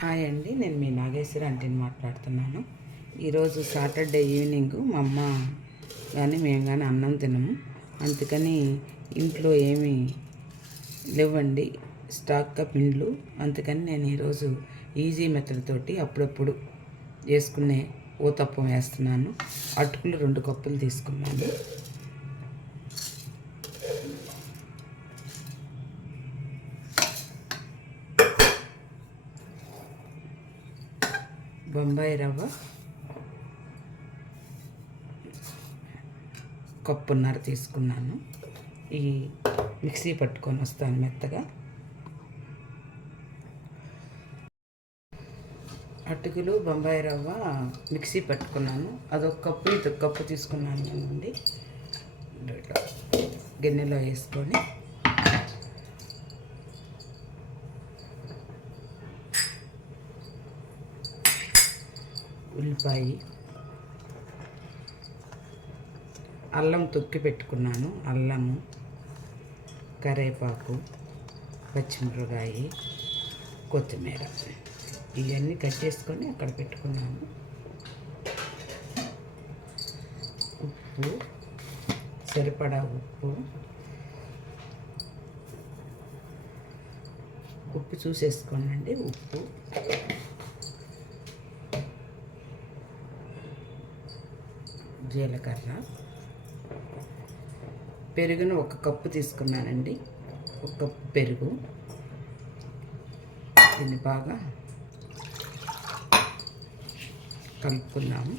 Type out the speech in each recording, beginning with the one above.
Hi అండి, నేను మీ నాగేశ్వరి ఆంటీని మాట్లాడుతున్నాను. ఈరోజు సాటర్డే ఈవినింగ్ మా అమ్మ కానీ మేము కానీ అన్నం తినము, అందుకని ఇంట్లో ఏమీ లేవండి స్టాక్గా పిండ్లు. అందుకని నేను ఈరోజు ఈజీ మెథడ్ తోటి అప్పుడప్పుడు వేసుకునే ఊతప్పం వేస్తున్నాను. అటుకులు 2 కప్పులు తీసుకున్నాను. బొంబాయి రవ్వ కప్పున్నర తీసుకున్నాను. ఈ మిక్సీ పట్టుకొని వస్తాను మెత్తగా. అటుకులు బొంబాయి రవ్వ మిక్సీ పట్టుకున్నాను. అదొక కప్పు ఇదొక కప్పు తీసుకున్నాను అండి. గిన్నెలో వేసుకొని ఉల్లిపాయ, అల్లం తొక్కి పెట్టుకున్నాను, అల్లము, కరివేపాకు, పచ్చిమిరపకాయ, కొత్తిమీర ఇవన్నీ కట్ చేసుకొని అక్కడ పెట్టుకున్నాను. ఉప్పు సరిపడా ఉప్పు చూసేసుకోనండి. ఉప్పు, జీలకర్ర, పెరుగును 1 కప్పు తీసుకున్నానండి. 1 కప్పు పెరుగు. దీన్ని బాగా కలుపుకున్నాము.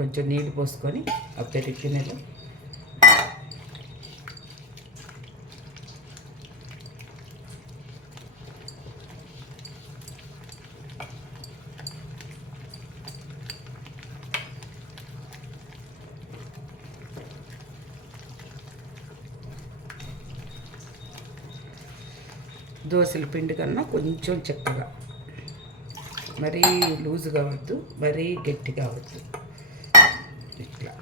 కొంచెం నీళ్ళు పోసుకొని ఆ పెరుగు గిన్నెలో దోశల పిండి కన్నా కొంచెం చిక్కగా, మరీ లూజ్ కావద్దు, మరీ గట్టి కావద్దు. ఇట్లా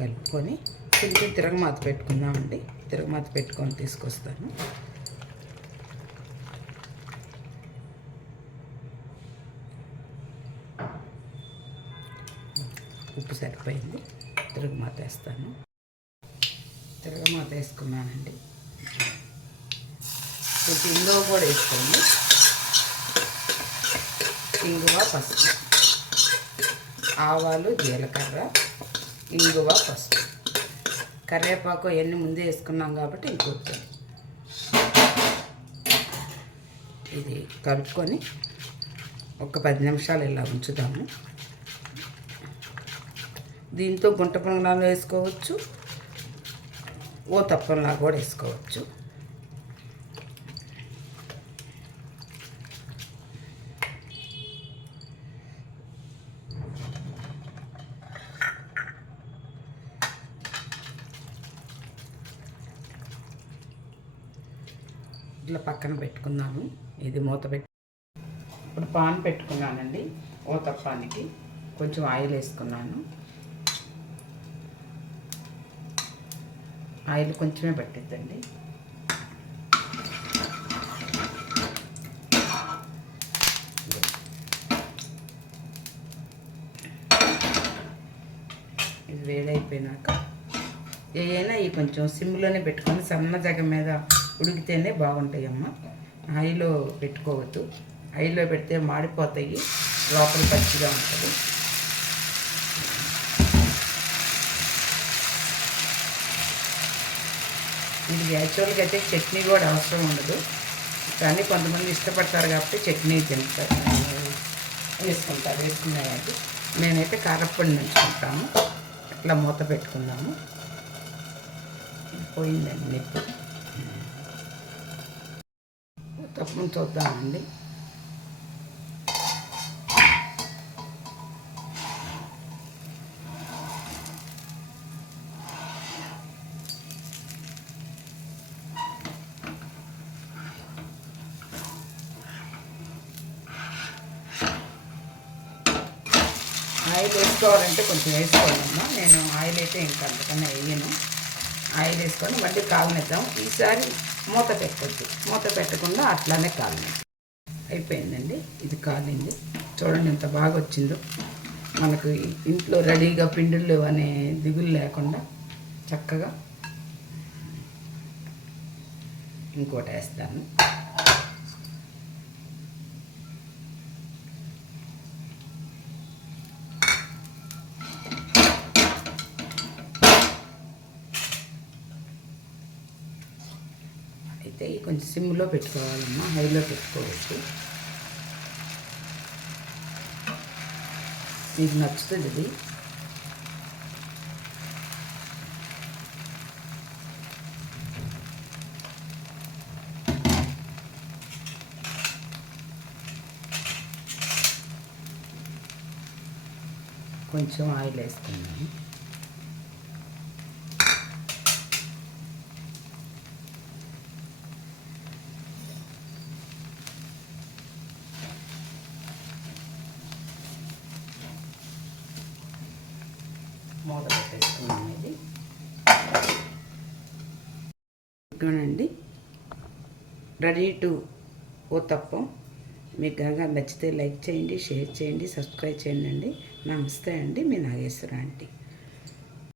కలుపుకొని కొంచెం తిరగమాత పెట్టుకుందామండి. తిరగమాత పెట్టుకొని తీసుకొస్తాను. ఉప్పు సరిపోయింది, తిరగమాత వేస్తాను. తిరగమాత వేసుకున్నానండి. కొంచెం ఇంగువ కూడా వేసుకోండి. ఇంగువ, పసుపు, ఆవాలు, జీలకర్ర, ఇంగువ, పసుపు, కరివేపాకు అవన్నీ ముందే వేసుకున్నాం కాబట్టి ఇంకొంచెం ఇది కలుపుకొని ఒక 10 నిమిషాలు ఇలా ఉంచుదాము. దీంతో గుంట పొంగనాలు వేసుకోవచ్చు, ఊతప్పంలా కూడా వేసుకోవచ్చు. ఇట్లా పక్కన పెట్టుకున్నాను. ఇది మూత పెట్టి ఇప్పుడు పాన్ పెట్టుకున్నానండి. ఊతప్పానికి కొంచెం ఆయిల్ వేసుకున్నాను. ఆయిల్ కొంచెమే పట్టిద్దండి. ఇది వేడైపోయినాక ఏదైనా ఈ కొంచెం సిమ్లోనే పెట్టుకొని సన్న జగ మీద ఉడికితేనే బాగుంటాయమ్మ. ఆయిల్లో పెట్టుకోవద్దు. ఆయిల్లో పెడితే మాడిపోతాయి, లోపల పచ్చిగా ఉంటుంది. ఇది యాక్చువల్గా అయితే చట్నీ కూడా అవసరం ఉండదు, కానీ కొంతమంది ఇష్టపడతారు కాబట్టి చట్నీ తింటారు, వేసుకునేది. నేనైతే కారప్పొడి నుంచుకుంటాను. ఇట్లా మూత పెట్టుకుందాము. పోయిందండి నిప్పు. తప్పని చూద్దామండి. ఆయిల్ వేసుకోవాలంటే కొంచెం వేసుకోవాలమ్మా. నేను ఆయిల్ అయితే ఇంకా అంతకన్నా వేయను. ఆయిల్ వేసుకొని మళ్ళీ కాలనిద్దాం. ఈసారి మూత పెట్టద్దు, మూత పెట్టకుండా అట్లానే కాలనిద్దాం. అయిపోయిందండి, ఇది కాలింది. చూడండి ఎంత బాగా వచ్చిందో. మనకు ఇంట్లో రెడీగా పిండిలు అనే దిగులు లేకుండా చక్కగా. ఇంకోటి వేస్తాను. అయితే కొంచెం సిమ్లో పెట్టుకోవాలమ్మా, హైలో పెట్టుకోవచ్చు. మీకు నచ్చుతుంది ఇది. కొంచెం ఆయిల్ వేసుకున్నాను. మూత పెట్టేసుకున్నాను. ఇది ఇక్కడండి రెడీ టు ఊతప్పం. మీకు కనుక నచ్చితే లైక్ చేయండి, షేర్ చేయండి, సబ్స్క్రైబ్ చేయండి. నమస్తే అండి, మీ నాగేశ్వర ఆంటీ.